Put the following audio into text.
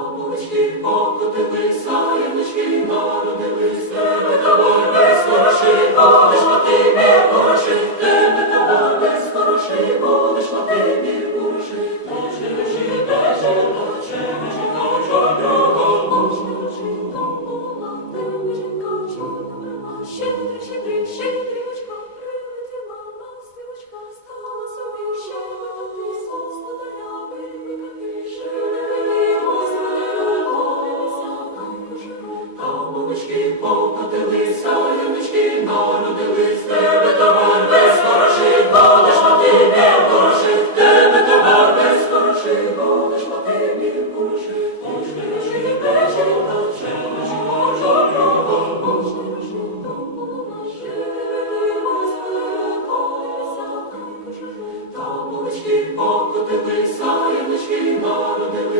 Бабочки покотилися, яночки народилися. Е, покотилися, юнички народились, тебе товар весь хороший, будеш мати не хороших, тебе товар весь хороший, будеш мати не хороших, будеш хороший, печі, плаче, Божа права, Божа Та мовички покотилися, юнички народились,